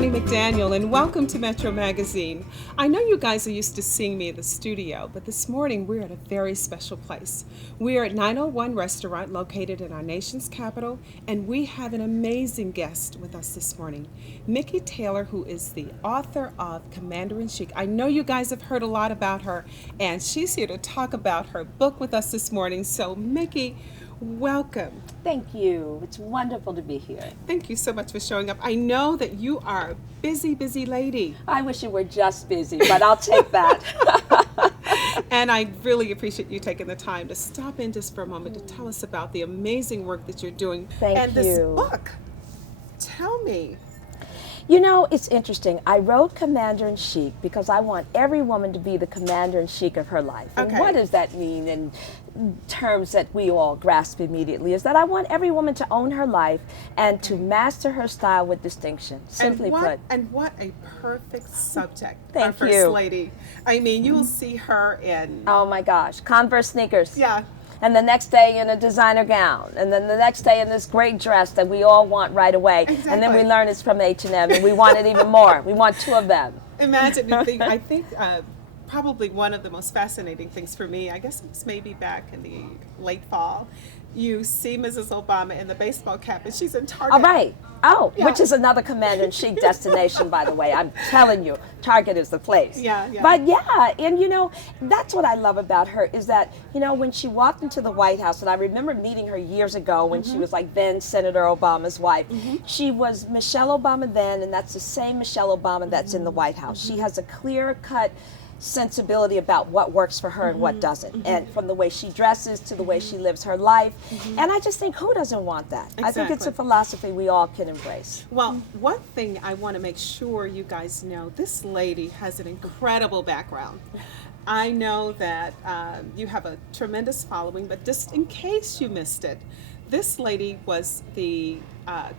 Bonnie McDaniel, and welcome to Metro Magazine. I know you guys are used to seeing me in the studio, but this morning we're at a very special place. We are at 901 Restaurant, located in our nation's capital, and we have an amazing guest with us this morning, Mikki Taylor, who is the author of Commander-in-Chic. I know you guys have heard a lot about her, and she's here to talk about her book with us this morning. So, Mikki, welcome. Thank you. It's wonderful to be here. Thank you so much for showing up. I know that you are a busy, busy lady. I wish you were just busy, but I'll take that. And I really appreciate you taking the time to stop in just for a moment to tell us about the amazing work that you're doing. Thank and you. This book. Tell me. You know, it's interesting. I wrote Commander-in-Chic because I want every woman to be the Commander-in-Chic of her life. And what does that mean in terms that we all grasp immediately? Is that I want every woman to own her life and to master her style with distinction, simply put. And what a perfect subject. Thank our First Lady. I mean, you will see her in... Oh my gosh, Converse sneakers. Yeah. And the next day in a designer gown, and then the next day in this great dress that we all want right away. Exactly. And then we learn it's from H&M, and we want it even more. We want two of them. Imagine, I think probably one of the most fascinating things for me, I guess it was maybe back in the late fall, you see Mrs. Obama in the baseball cap, and she's in Target. All right. Oh, Yeah. which is another Commander-in-Chic destination, by the way. I'm telling you, Target is the place. Yeah, yeah. But yeah, and you know, that's what I love about her is that, you know, when she walked into the White House, and I remember meeting her years ago when she was like then Senator Obama's wife. She was Michelle Obama then, and that's the same Michelle Obama that's in the White House. She has a clear-cut sensibility about what works for her and what doesn't, and from the way she dresses to the way she lives her life. And I just think, who doesn't want that? I think it's a philosophy we all can embrace. Well, one thing I want to make sure you guys know, this lady has an incredible background. I know that you have a tremendous following, but just in case you missed it, this lady was the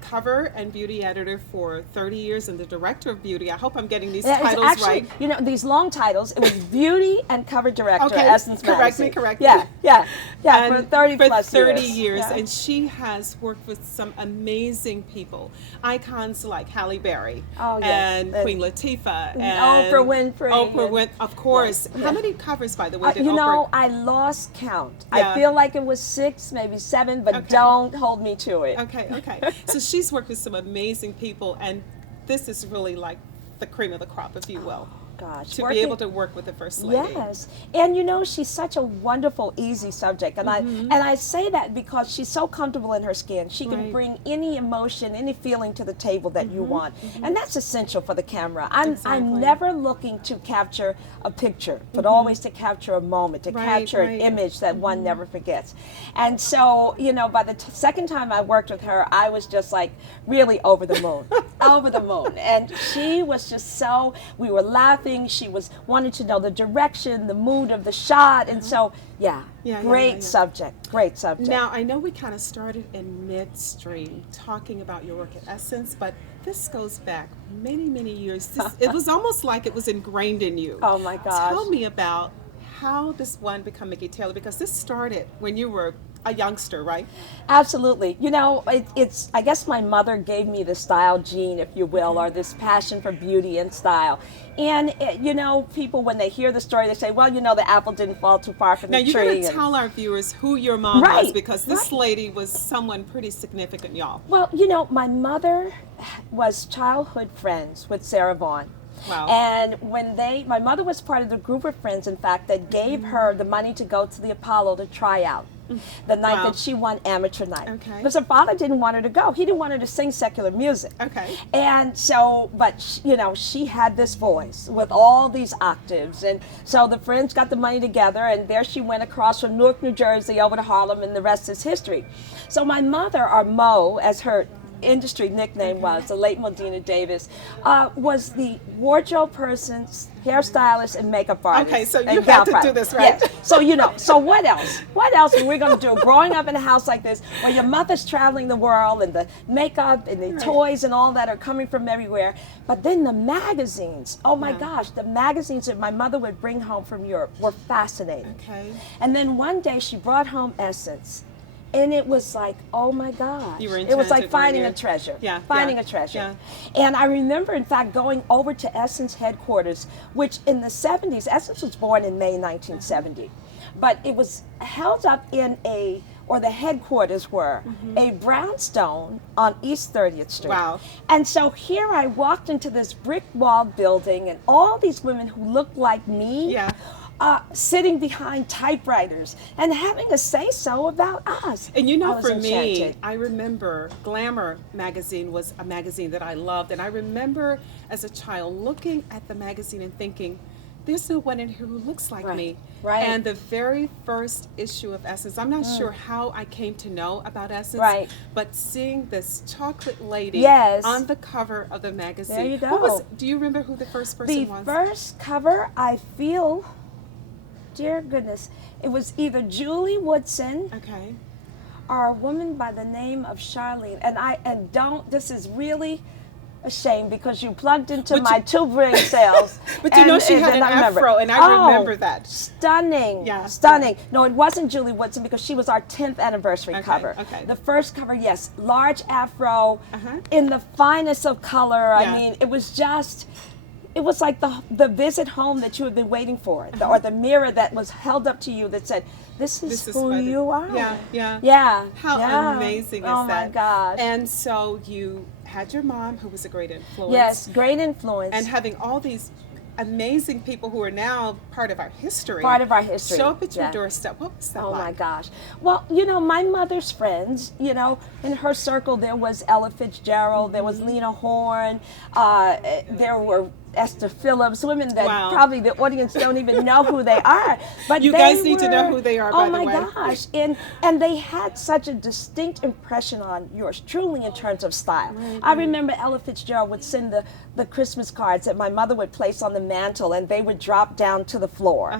cover and beauty editor for 30 years and the director of beauty. I hope I'm getting these titles actually, right. You know, these long titles, it was beauty and cover director, Essence Magazine. Correct me. Yeah, And for 30 plus 30 years. years. Yeah. And she has worked with some amazing people. Icons like Halle Berry and Queen Latifah and Oprah Winfrey. Of course. Yeah. How many covers, by the way, did you Oprah... know, I lost count. Yeah. I feel like it was 6, maybe 7, but don't hold me to it. Okay. So she's worked with some amazing people, and this is really like the cream of the crop, if you will. Gosh, to be able to work with the First Lady. Yes, and you know, she's such a wonderful, easy subject, and I say that because she's so comfortable in her skin. She can bring any emotion, any feeling to the table that you want, and that's essential for the camera. I'm never looking to capture a picture, but always to capture a moment, to capture an image that one never forgets. And so, you know, by the second time I worked with her, I was just like really over the moon, over the moon, and she was just so. We were laughing. She was wanting to know the direction, the mood of the shot, and so great subject. Now I know we kind of started in midstream talking about your work at Essence, but this goes back many years. It was almost like it was ingrained in you. Oh my gosh! Tell me about how does one become Mikki Taylor, because this started when you were a youngster, right? Absolutely. You know, it's, I guess my mother gave me the style gene, if you will, or this passion for beauty and style. And, you know, people, when they hear the story, they say, well, you know, the apple didn't fall too far from the tree. Now, you got to tell our viewers who your mom was, because this lady was someone pretty significant, y'all. Well, you know, my mother was childhood friends with Sarah Vaughan. Wow. And when my mother was part of the group of friends, in fact, that gave her the money to go to the Apollo to try out the night that she won amateur night. Okay. Because her father didn't want her to go. He didn't want her to sing secular music. Okay. And so, but you know, she had this voice with all these octaves. And so the friends got the money together, and there she went across from Newark, New Jersey over to Harlem, and the rest is history. So my mother, or Mo, as her industry nickname was, the late Modena Davis, was the wardrobe person, hairstylist, and makeup artist. Okay, so you have to do this, right? Yes. So, you know, so what else? What else are we going to do? Growing up in a house like this, where your mother's traveling the world, and the makeup and the toys and all that are coming from everywhere. But then the magazines, oh my gosh, the magazines that my mother would bring home from Europe were fascinating. Okay. And then one day she brought home Essence. And it was like, oh my gosh. You were It was like enchanted, finding a weren't you? treasure. Yeah, Finding yeah, a treasure. yeah. And I remember, in fact, going over to Essence headquarters, which in the 70s, Essence was born in May 1970, but it was held up in or the headquarters were, a brownstone on East 30th Street. Wow. And so here I walked into this brick wall building, and all these women who looked like me, Yeah. sitting behind typewriters and having a say-so about us. And you I know, was for me, enchanted. I remember Glamour magazine was a magazine that I loved. And I remember as a child looking at the magazine and thinking, there's no one in here who looks like Right, me. right. And the very first issue of Essence, I'm not sure how I came to know about Essence, Right. but seeing this chocolate lady Yes. on the cover of the magazine. There you What was, go. do you remember who the first person The was? first cover, I feel, dear goodness, it was either Julie Woodson Okay. or a woman by the name of Charlene. This is really a shame because you plugged into But my you- two brain cells. But you know she had then an I remember. afro, and I Oh, remember that. Stunning. Yeah. Stunning. No, it wasn't Julie Woodson because she was our 10th anniversary Okay, cover. okay. The first cover, yes, large afro, Uh-huh. in the finest of color. Yeah. I mean, it was like the visit home that you had been waiting for, or the mirror that was held up to you that said, this is who what it- you are. Yeah, yeah. Yeah. How yeah. amazing is oh that? my gosh. And so you had your mom, who was a great influence. Yes, great influence. And having all these amazing people who are now part of our history. Part of our history. Show up at your Yeah. doorstep. What was that Oh like? my gosh. Well, my mother's friends, in her circle there was Ella Fitzgerald, there was Lena Horne, there were Esther Phillips, women that Wow. probably the audience don't even know who they are. But You they guys need to know were- who they are, Oh by the my way. gosh. And they had such a distinct impression on yours, truly in terms of style. I remember Ella Fitzgerald would send the Christmas cards that my mother would place on the mantle, and they would drop down to the floor.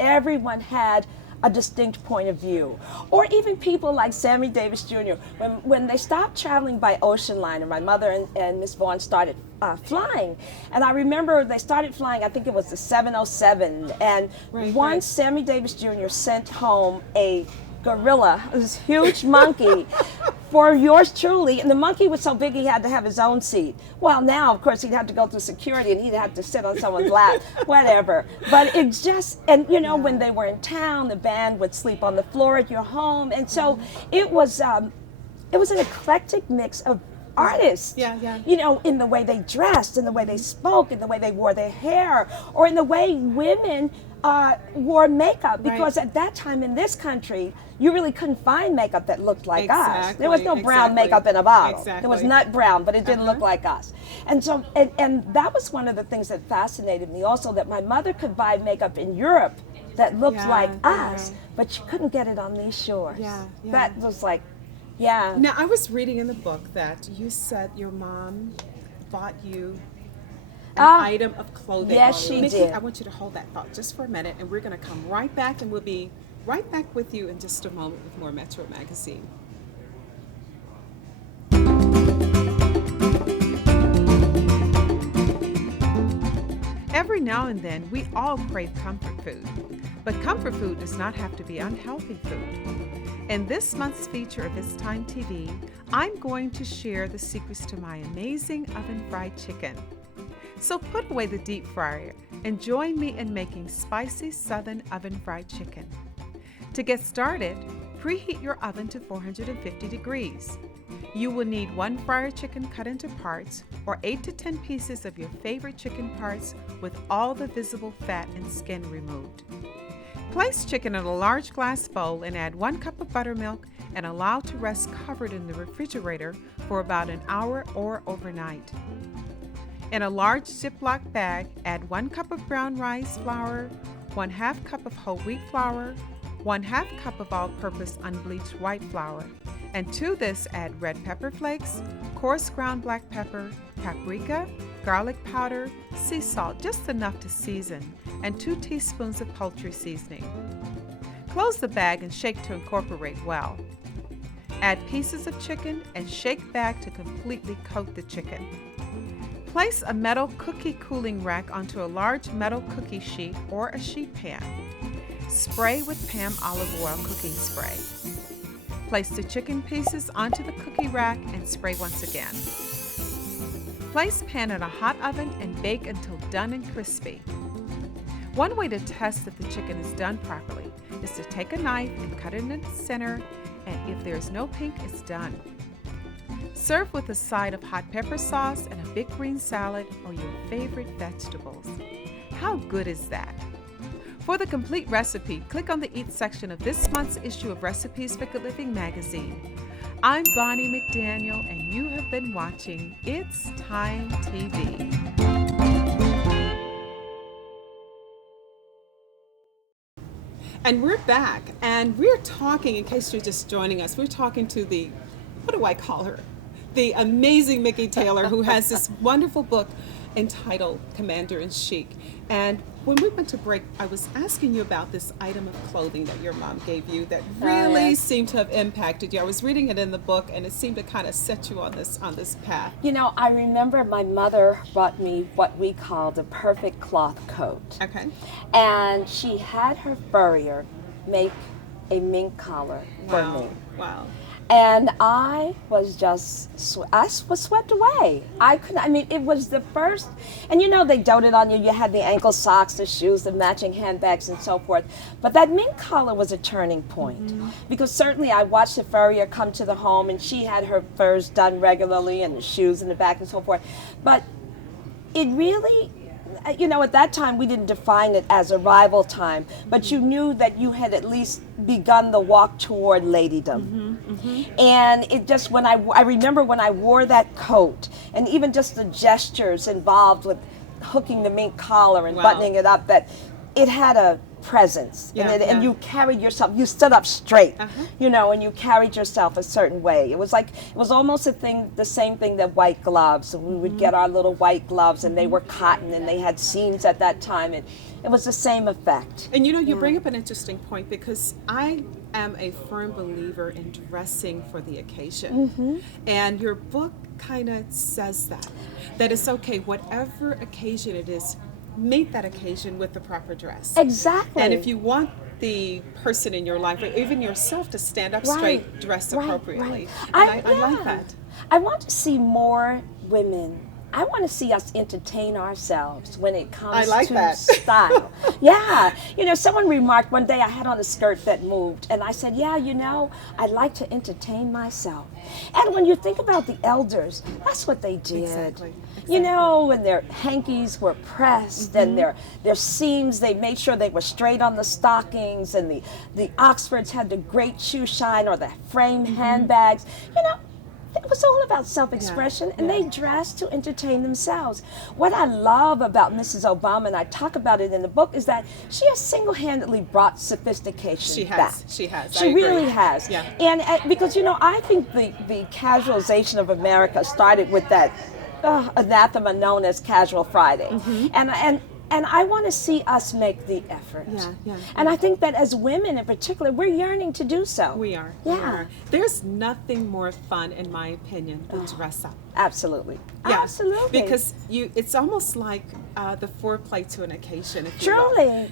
Everyone had a distinct point of view. Or even people like Sammy Davis Jr. When they stopped traveling by ocean liner, my mother and Miss Vaughn started flying. And I remember they started flying, I think it was the 707. And Right, once right. Sammy Davis Jr. sent home a gorilla, this huge monkey, for yours truly, and the monkey was so big he had to have his own seat. Well, now, of course, he'd have to go through security and he'd have to sit on someone's lap, whatever. But it just, and when they were in town, the band would sleep on the floor at your home. And so it was an eclectic mix of artists, Yeah, yeah. in the way they dressed, in the way they spoke, in the way they wore their hair, or in the way women wore makeup, because at that time in this country, you really couldn't find makeup that looked like us. There was no brown Exactly, makeup in a bottle. exactly. There was nut brown, but it didn't look like us. And so, and that was one of the things that fascinated me also, that my mother could buy makeup in Europe that looked Yeah, like yeah. us, but you couldn't get it on these shores. Yeah, yeah. That was like, yeah. Now, I was reading in the book that you said your mom bought you an item of clothing. Yes, she Mikki, did. I want you to hold that thought just for a minute, and we're going to come right back, and we'll be right back with you in just a moment with more Metro Magazine. Every now and then, we all crave comfort food. But comfort food does not have to be unhealthy food. In this month's feature of It's Time TV, I'm going to share the secrets to my amazing oven-fried chicken. So put away the deep fryer and join me in making spicy Southern oven-fried chicken. To get started, preheat your oven to 450 degrees. You will need 1 fryer chicken cut into parts, or 8 to 10 pieces of your favorite chicken parts with all the visible fat and skin removed. Place chicken in a large glass bowl and add 1 cup of buttermilk and allow to rest covered in the refrigerator for about an hour or overnight. In a large Ziploc bag, add 1 cup of brown rice flour, 1/2 cup of whole wheat flour, 1/2 cup of all-purpose unbleached white flour, and to this add red pepper flakes, coarse ground black pepper, paprika, garlic powder, sea salt, just enough to season, and 2 teaspoons of poultry seasoning. Close the bag and shake to incorporate well. Add pieces of chicken and shake back to completely coat the chicken. Place a metal cookie cooling rack onto a large metal cookie sheet or a sheet pan. Spray with Pam olive oil cooking spray. Place the chicken pieces onto the cookie rack and spray once again. Place pan in a hot oven and bake until done and crispy. One way to test if the chicken is done properly is to take a knife and cut it in the center, and if there's no pink, it's done. Serve with a side of hot pepper sauce and a big green salad or your favorite vegetables. How good is that? For the complete recipe, click on the Eat section of this month's issue of Recipes for Good Living magazine. I'm Bonnie McDaniel, and you have been watching It's Time TV. And we're back, and we're talking, in case you're just joining us, we're talking to the, what do I call her? The amazing Mikki Taylor, who has this wonderful book entitled Commander-in-Chic. And when we went to break, I was asking you about this item of clothing that your mom gave you that really seemed to have impacted you. I was reading it in the book, and it seemed to kind of set you on this path. You know, I remember my mother brought me what we called a perfect cloth coat. Okay. And she had her furrier make a mink collar for me. Wow. And I was just, I was swept away. It was the first, and you know, they doted on you. You had the ankle socks, the shoes, the matching handbags, and so forth. But that mink collar was a turning point. Because certainly I watched the furrier come to the home, and she had her furs done regularly, and the shoes in the back, and so forth. But it really, you know, at that time we didn't define it as arrival time, but you knew that you had at least begun the walk toward ladydom. And it just, when I remember when I wore that coat, and even just the gestures involved with hooking the mink collar and buttoning it up, that it had a presence in it, and you carried yourself, you stood up straight, you know, and you carried yourself a certain way. It was almost the same thing that white gloves. We would get our little white gloves, and they were cotton, and they had seams at that time, and it was the same effect. And you know, you bring up an interesting point, because I am a firm believer in dressing for the occasion. And your book kind of says that it's okay, whatever occasion it is, meet that occasion with the proper dress. Exactly. And if you want the person in your life, or even yourself, to stand up straight, dress appropriately. And I like that. I want to see more women. I want to see us entertain ourselves when it comes to style. You know, someone remarked one day I had on a skirt that moved, and I said, yeah, you know, I like to entertain myself. And when you think about the elders, that's what they did. Exactly. You know, when their hankies were pressed and their seams, they made sure they were straight on the stockings, and the Oxfords had the great shoe shine, or the frame handbags. You know, it was all about self-expression, and they dressed to entertain themselves. What I love about Mrs. Obama, and I talk about it in the book, is that she has single-handedly brought sophistication back. She has. She really has. Yeah. And because, you know, I think the casualization of America started with that anathema known as Casual Friday. And I want to see us make the effort. And I think that as women in particular, we're yearning to do so. We are. There's nothing more fun, in my opinion, than dress up. Absolutely. Absolutely. Because it's almost like the foreplay to an occasion. If Truly.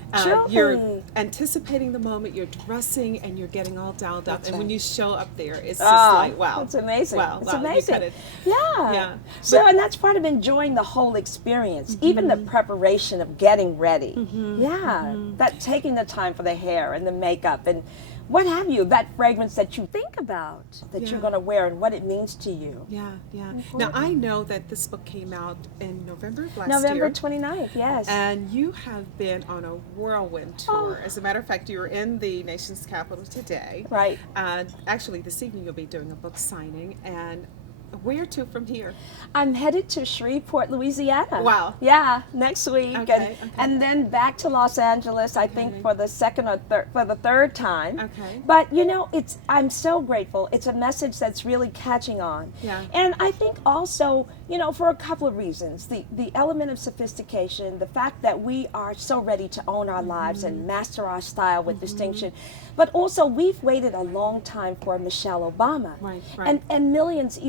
You're anticipating the moment, you're dressing, and you're getting all dialed up. And when you show up there, it's just like, wow. It's amazing. It's amazing. So, and that's part of enjoying the whole experience, even the preparation of getting ready. That taking the time for the hair and the makeup and what have you, that fragrance that you think about that you're going to wear and what it means to you. Now, I know that this book came out in November of last year. November 29th, yes. And you have been on a whirlwind tour. As a matter of fact, you're in the nation's capital today. Right. Actually, this evening you'll be doing a book signing. And where to from here? I'm headed to Shreveport, Louisiana. Wow. Yeah, next week. And then back to Los Angeles, I think for the third time. But you know, I'm so grateful. It's a message that's really catching on. And I think also, you know, for a couple of reasons. The element of sophistication, the fact that we are so ready to own our lives and master our style with distinction. But also, we've waited a long time for Michelle Obama. And millions even